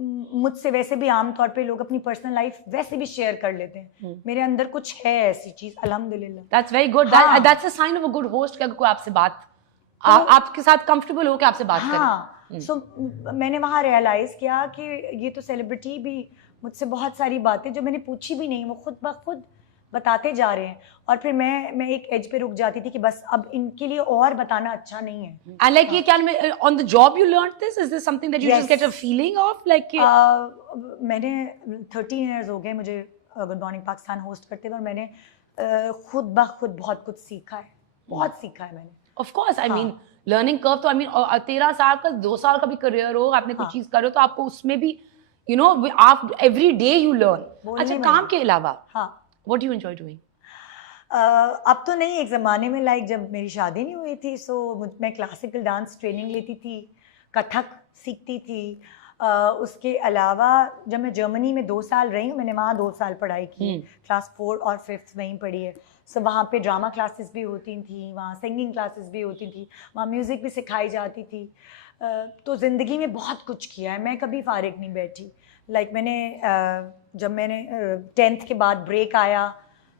मुझसे वैसे भी आमतौर पे लोग अपनी पर्सनल लाइफ वैसे भी शेयर कर लेते हैं, मेरे अंदर कुछ है ऐसी चीज, अल्हम्दुलिल्लाह। That's very good, that's a sign of a good host कि अगर कोई आपसे बात आपके साथ कंफर्टेबल हो के आपसे बात करे। हाँ, सो मैंने वहाँ रियलाइज किया कि ये तो सेलिब्रिटी भी मुझसे बहुत सारी बातें जो मैंने पूछी भी नहीं वो खुद ब खुद बताते जा रहे हैं, और फिर मैं एक एज पे रुक जाती थी कि बस अब इनके लिए और बताना अच्छा नहीं है। And like ये क्या on the job you learned this? Is this something that you just get a feeling of? Like मैंने 13 years हो गए मुझे गुड मॉर्निंग पाकिस्तान होस्ट करते हुए, और मैंने खुद ब खुद बहुत कुछ सीखा है, बहुत सीखा है मैंने। Of course, I mean learning curve तो I mean 13 साल का 2 साल का भी करियर हो, आपने कोई चीज कर रहे हो तो आपको उसमें भी you know आप every day you learn। अच्छा, काम के अलावा what do you enjoy doing? अब तो नहीं, एक ज़माने में लाइक जब मेरी शादी नहीं हुई थी सो मैं क्लासिकल डांस ट्रेनिंग लेती थी, कथक सीखती थी। उसके अलावा जब मैं जर्मनी में 2 साल रही हूँ, मैंने वहाँ 2 साल पढ़ाई की, क्लास 4 और 5 वहीं पढ़ी है। सो वहाँ पे ड्रामा क्लासेस भी होती थी, वहाँ सिंगिंग क्लासेस भी होती थी, वहाँ म्यूज़िक भी सिखाई जाती थी। तो ज़िंदगी में बहुत कुछ किया है, मैं कभी फारिग नहीं बैठी। लाइक मैंने जब मैंने 10th के बाद ब्रेक आया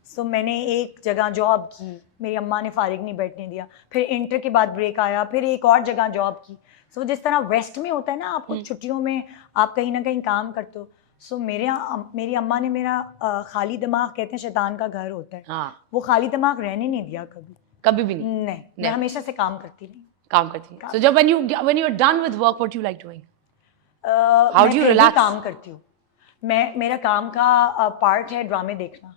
सो मैंने एक जगह जॉब की, मेरी अम्मा ने फारिग नहीं बैठने दिया। फिर इंटर के बाद ब्रेक आया, फिर एक और जगह जॉब की। सो जिस तरह वेस्ट में होता है ना, आपको छुट्टियों में आप कहीं ना कहीं काम करते हो। सो मेरी अम्मा ने मेरा खाली दिमाग, कहते हैं शैतान का घर होता है, वो खाली दिमाग रहने नहीं दिया कभी भी नहीं। मैं हमेशा से काम करती रही। So जब when you're done with work, what do you like doing? How do you relax? काम करती हूँ मैं, मेरा काम का पार्ट है ड्रामे देखना,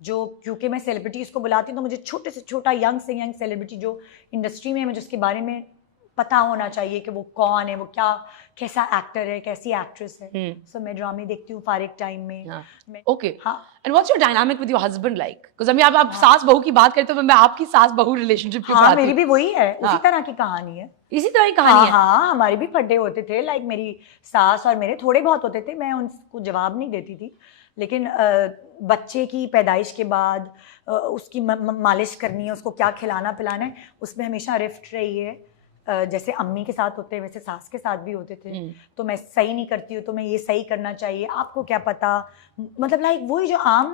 जो क्योंकि मैं सेलिब्रिटीज़ को बुलाती हूँ तो मुझे छोटे से छोटा यंग से यंग सेलिब्रिटी जो इंडस्ट्री में है मुझे उसके बारे में पता होना चाहिए कि वो कौन है, वो क्या कैसा एक्टर है, कैसी एक्ट्रेस है। सो मैं ड्रामे देखती हूँ फारिग टाइम में। Okay, and what's your dynamic with your husband like? Because अभी आप सास बहू की बात करते हो, मैं आपकी सास बहू रिलेशनशिप की बात। मेरी भी वही है, उसी तरह की कहानी है, इसी तरह की कहानी है। हाँ, हमारे भी फड्डे होते थे, लाइक मेरी सास और मेरे थोड़े बहुत होते थे, मैं उनको जवाब नहीं देती थी, लेकिन बच्चे की पैदाइश के बाद उसकी मालिश करनी है, उसको क्या खिलाना पिलाना है, उसमें हमेशा रिफ्ट रही है। जैसे अम्मी के साथ होते हैं वैसे सास के साथ भी होते थे। तो मैं सही नहीं करती हूँ तो मैं ये सही करना चाहिए, आपको क्या पता, मतलब लाइक वही जो आम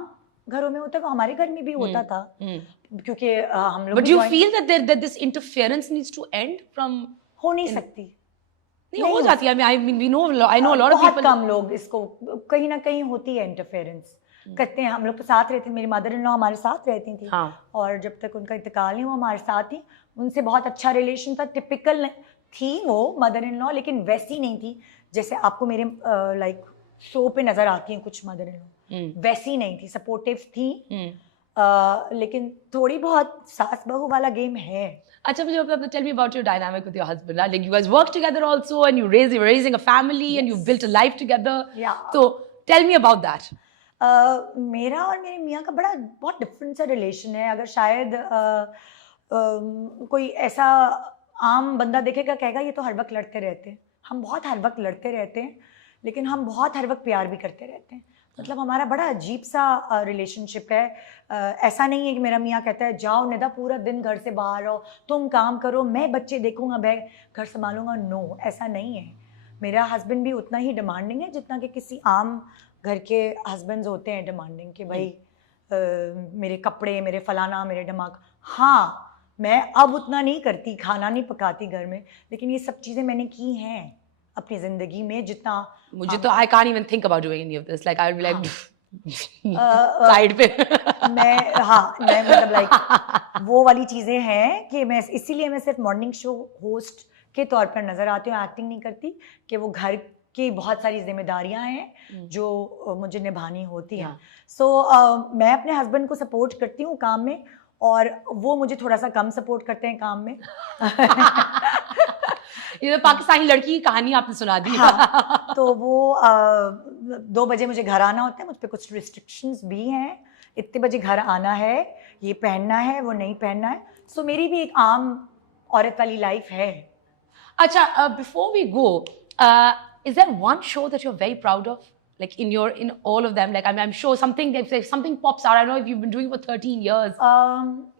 घरों में होता है वो हमारे घर में भी होता था, क्योंकि हम लोग। But do you feel that this interference needs to end from? हो नहीं सकती, नहीं हो जाती है। I mean, I know a lot of people. बहुत कम लोग इसको, कहीं ना कहीं होती है इंटरफेरेंस करते हैं। हम लोग तो साथ रहते थे, मेरी मदर इन लॉ हमारे साथ रहती थी। और जब तक उनका इंतकाल नहीं हुआ हमारे साथ ही, उनसे बहुत अच्छा रिलेशन था। टिपिकल थी वो मदर इन लॉ, लेकिन वैसी नहीं थी जैसे आपको मेरे लाइक शो पे नजर आती हैं कुछ मदर इन लॉ, वैसी नहीं थी, सपोर्टिव थी। लेकिन थोड़ी बहुत सास बहू वाला गेम है। अच्छा, मुझे tell me about your dynamic with your husband. Like you guys work together also, and you're raising a family, and you've built a life together. So tell me about that. मेरा और मेरे मियाँ का बहुत different सा relation है। अगर शायद कोई ऐसा आम बंदा देखेगा कहेगा ये तो हर वक्त लड़ते रहते हैं, हम बहुत हर वक्त लड़ते रहते हैं, लेकिन हम बहुत हर वक्त प्यार भी करते रहते हैं। मतलब हमारा बड़ा अजीब सा रिलेशनशिप है। ऐसा नहीं है कि मेरा मियाँ कहता है जाओ निदा पूरा दिन घर से बाहर रहो, तुम काम करो, मैं बच्चे देखूंगा, मैं घर संभालूंगा। नो, ऐसा नहीं है। मेरा हस्बैंड भी उतना ही डिमांडिंग है जितना कि किसी आम घर के हस्बैंड्स होते हैं डिमांडिंग, कि भाई मेरे कपड़े, मेरे फलाना, मेरे दिमाग। हाँ, मैं अब उतना नहीं करती, खाना नहीं पकाती घर में, लेकिन ये सब चीज़ें मैंने की हैं अपनी ज़िंदगी में जितना मुझे तो I can't even think about doing any of this. Like I would be like side पे मैं मतलब लाइक वो वाली चीज़ें हैं कि मैं इसीलिए मैं सिर्फ मॉर्निंग शो होस्ट के तौर पर नज़र आती हूँ, एक्टिंग नहीं करती, कि वो घर की बहुत सारी जिम्मेदारियां हैं जो मुझे निभानी होती हैं। सो मैं अपने हस्बैंड को सपोर्ट करती हूँ काम में, और वो मुझे थोड़ा सा कम सपोर्ट करते हैं काम में। ये तो पाकिस्तानी लड़की की कहानी आपने सुना दी। तो वो 2 बजे मुझे घर आना होता है, मुझ पे कुछ रिस्ट्रिक्शंस भी हैं, इतने बजे घर आना है, ये पहनना है, वो नहीं पहनना है। सो मेरी भी एक आम औरत वाली लाइफ है। अच्छा, before we go, is there one show that you're very proud of, like in all of them? Like I'm sure something pops out. I know if you've been doing it for 13 years.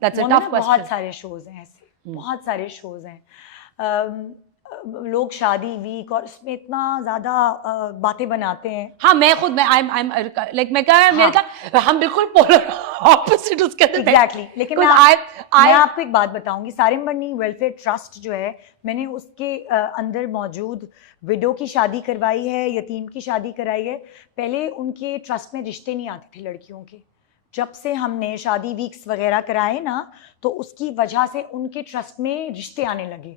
That's a tough question. बहुत सारे shows हैं ऐसे, बहुत सारे shows हैं। लोग शादी week और उसमें इतना ज्यादा बातें बनाते हैं। हाँ मैं खुद मैं लाइक मैं क्या मेरे का हम बिल्कुल पोलर ऑपोजिट उसके अंदर एग्जैक्टली। लेकिन मैं आपको एक बात बताऊंगी, सारिमबनी वेलफेयर ट्रस्ट जो है, मैंने उसके अंदर मौजूद विडो की शादी करवाई है, यतीम की शादी कराई है। पहले उनके ट्रस्ट में रिश्ते नहीं आते थे लड़कियों के, जब से हमने शादी वीक्स वगैरह कराए ना, तो उसकी वजह से उनके ट्रस्ट में रिश्ते आने लगे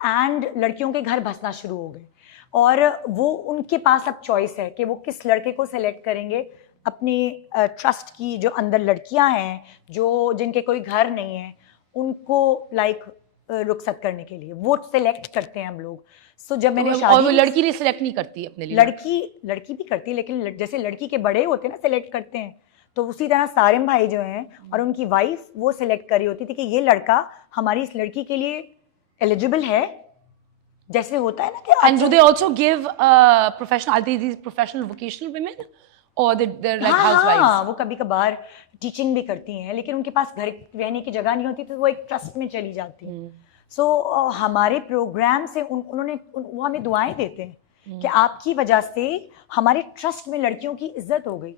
एंड लड़कियों के घर बसना शुरू हो गए। और वो उनके पास अब चॉइस है कि वो किस लड़के को सिलेक्ट करेंगे। अपने ट्रस्ट की जो अंदर लड़कियां हैं जो जिनके कोई घर नहीं है, उनको लाइक रुखसत करने के लिए वो सिलेक्ट करते हैं हम लोग। सो जब मैंने शादी, और वो लड़की नहीं सिलेक्ट नहीं करती अपने लिए, लड़की भी करती है, लेकिन जैसे लड़की के बड़े होते हैं ना सिलेक्ट करते हैं, तो उसी तरह सारिम भाई जो हैं और उनकी वाइफ वो सिलेक्ट करी होती थी कि ये लड़का हमारी इस लड़की के लिए एलिजिबल है, जैसे होता है ना कि and do they also give professional, are these professional vocational women or they're like housewives? हाँ, वो कभी कभार टीचिंग भी करती हैं, लेकिन उनके पास घर रहने की जगह नहीं होती तो वो एक ट्रस्ट में चली जाती हैं। सो हमारे प्रोग्राम से वो हमें दुआएं देते हैं कि आपकी वजह से हमारे ट्रस्ट में लड़कियों की इज्जत हो गई।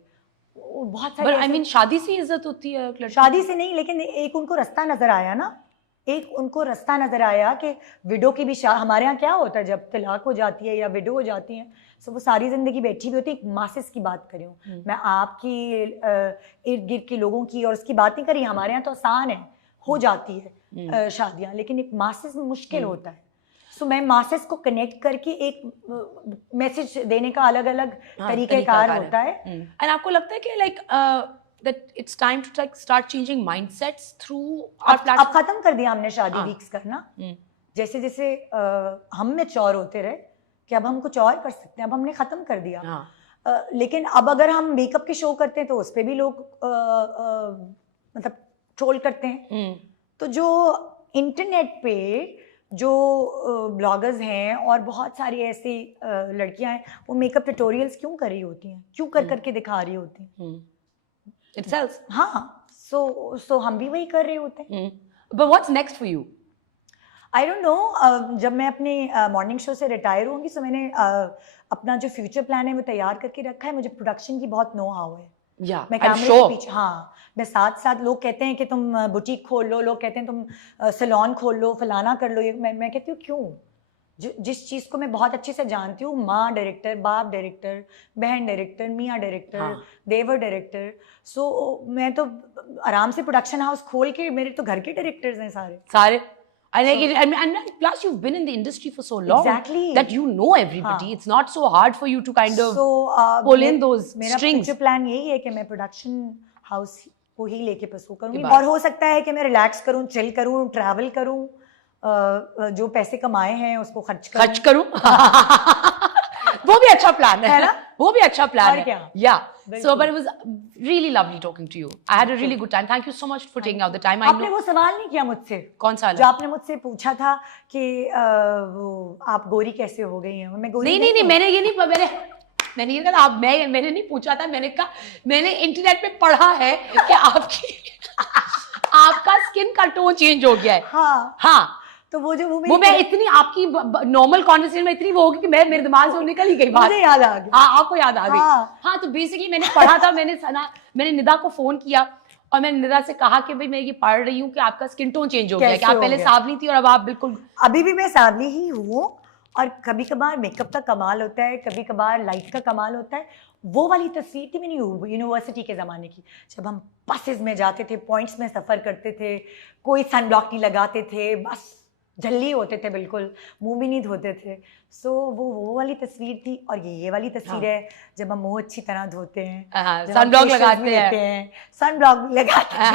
बहुत सारी आई मीन शादी से इज्जत होती है? शादी से नहीं, लेकिन एक उनको रास्ता नजर आया ना, एक उनको रास्ता नजर आया कि विडो की भी हमारे यहाँ क्या होता है जब तलाक हो जाती है या विडो हो जाती है, सो वो सारी जिंदगी बैठी हुई होती है। एक मासिस की बात कर रही हूँ मैं, आपकी इर्द गिर्द के लोगों की और उसकी बात नहीं करी। हमारे यहाँ तो आसान है, हो जाती है शादियाँ, लेकिन एक मासिस में मुश्किल होता है। सो मैं मासेस को कनेक्ट करके एक मैसेज देने का अलग अलग तरीक़ेकार होता है। एंड आपको लगता है कि like that it's time to like start changing mindsets through our platform? अब खत्म कर दिया हमने शादी वीक्स करना। जैसे जैसे हम मैच्योर होते रहे कि अब हम कुछ और कर सकते हैं, अब हमने खत्म कर दिया। लेकिन अब अगर हम मेकअप के शो करते हैं तो उस पर भी लोग मतलब ट्रोल करते हैं। तो जो इंटरनेट पे जो ब्लॉगर्स हैं और बहुत सारी ऐसी लड़कियां हैं, वो मेकअप ट्यूटोरियल्स क्यों कर रही होती हैं, क्यों कर करके दिखा रही होती हैं? It sells. हाँ, so हम भी वही कर रहे होते हैं। But what's next for you? I don't know. जब मैं अपने मॉर्निंग शो से रिटायर होंगी, तो मैंने अपना जो फ्यूचर प्लान है वो तैयार करके रखा है। मुझे प्रोडक्शन की बहुत नो हाउ है। मैं कैमरे के पीछे, हाँ, मैं साथ साथ, लोग कहते हैं कि तुम बुटीक खोल लो, लोग कहते हैं तुम सैलून खोल लो, फलाना कर लो। मैं कहती हूँ क्यों? जिस चीज़ को मैं बहुत अच्छे से जानती हूँ, माँ डायरेक्टर, बाप डायरेक्टर, बहन डायरेक्टर, मियाँ डायरेक्टर, देवर डायरेक्टर, सो मैं तो आराम से प्रोडक्शन हाउस खोल के, मेरे तो घर के डायरेक्टर्स हैं सारे। And plus you've been in the industry for so long that you know everybody. It's not so hard for you to kind of pull in those strings. मेरा फ्यूचर प्लान यही है कि मैं प्रोडक्शन हाउस को ही लेके परसू करूँगी, और हो सकता है कि मैं रिलैक्स करूँ, चिल करूँ, ट्रैवल करूँ, जो पैसे कमाए हैं उसको खर्च करूं। वो भी अच्छा प्लान है ना, वो भी अच्छा प्लान है। Yeah. So, but it was really lovely talking to you. I had a really good time. Thank you so much for taking out the time. आपने वो सवाल नहीं किया मुझसे? कौन सा? जो आपने मुझसे पूछा था कि वो आप गोरी कैसे हो गई हैं? मैं गोरी नहीं, मैंने ये नहीं, मैंने ये कहा, मैंने नहीं पूछा था। मैंने कहा, मैंने इंटरनेट पे पढ़ा है कि आपका स्किन का टोन चेंज हो गया है। हाँ। तो वो मैं इतनी आपकी नॉर्मल कॉन्वर्सेशन में इतनी वो होगी कि मेरे दिमाग से निकल ही गई बात। मुझे याद आ गई। हाँ, आपको याद आ गई। हाँ, तो बेसिकली मैंने पढ़ा था, मैंने निदा को फोन किया और मैंने निदा से कहा कि भाई मैं ये पढ़ रही हूँ कि आपका स्किन टोन चेंज हो गया, कि आप पहले सांवली थी और अब आप बिल्कुल। अभी भी मैं सांवली ही हूँ, और कभी कभार मेकअप का कमाल होता है, कभी कभार लाइट का कमाल होता है। वो वाली तस्वीर थी मेरी यूनिवर्सिटी के ज़माने की, जब हम बसेस में जाते थे, पॉइंट्स में सफ़र करते थे, कोई सन ब्लॉक नहीं लगाते थे, बस जल्दी होते थे, बिल्कुल मुंह भी नहीं धोते थे। सो वो वाली तस्वीर थी। और ये वाली तस्वीर है जब हम मुंह अच्छी तरह धोते हैं, सन ब्लॉक लगाते हैं, सन ब्लॉक भी लगाते हैं,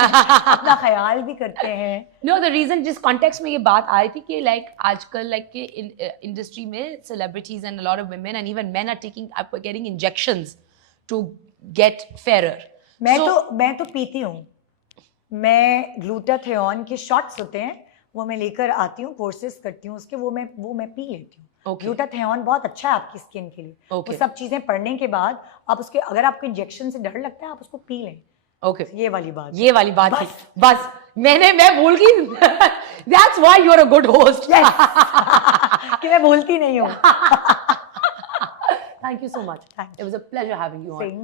अपना ख्याल भी करते हैं। नो, द रीजन जिस कॉन्टेक्स्ट में ये बात आई थी कि लाइक आजकल लाइक के इंडस्ट्री में celebrities and a lot of women and even men are getting injections to get fairer. मैं तो पीती हूँ। मैं ग्लूटाथियोन के शॉट्स होते हैं, वो मैं लेकर आती हूँ, कोर्सेज करती हूँ उसके, वो मैं पी लेती हूँ। ग्लूटाथियोन बहुत अच्छा है आपकी स्किन के लिए। वो सब चीजें पढ़ने के बाद आप उसके, अगर आपको इंजेक्शन से डर लगता है, आप उसको पी लें। ये वाली बात बस मैं भूल गई। That's why you're a good host. कि मैं बोलती नहीं हूँ. Thank you so much. Thank It was a pleasure having you on. Same.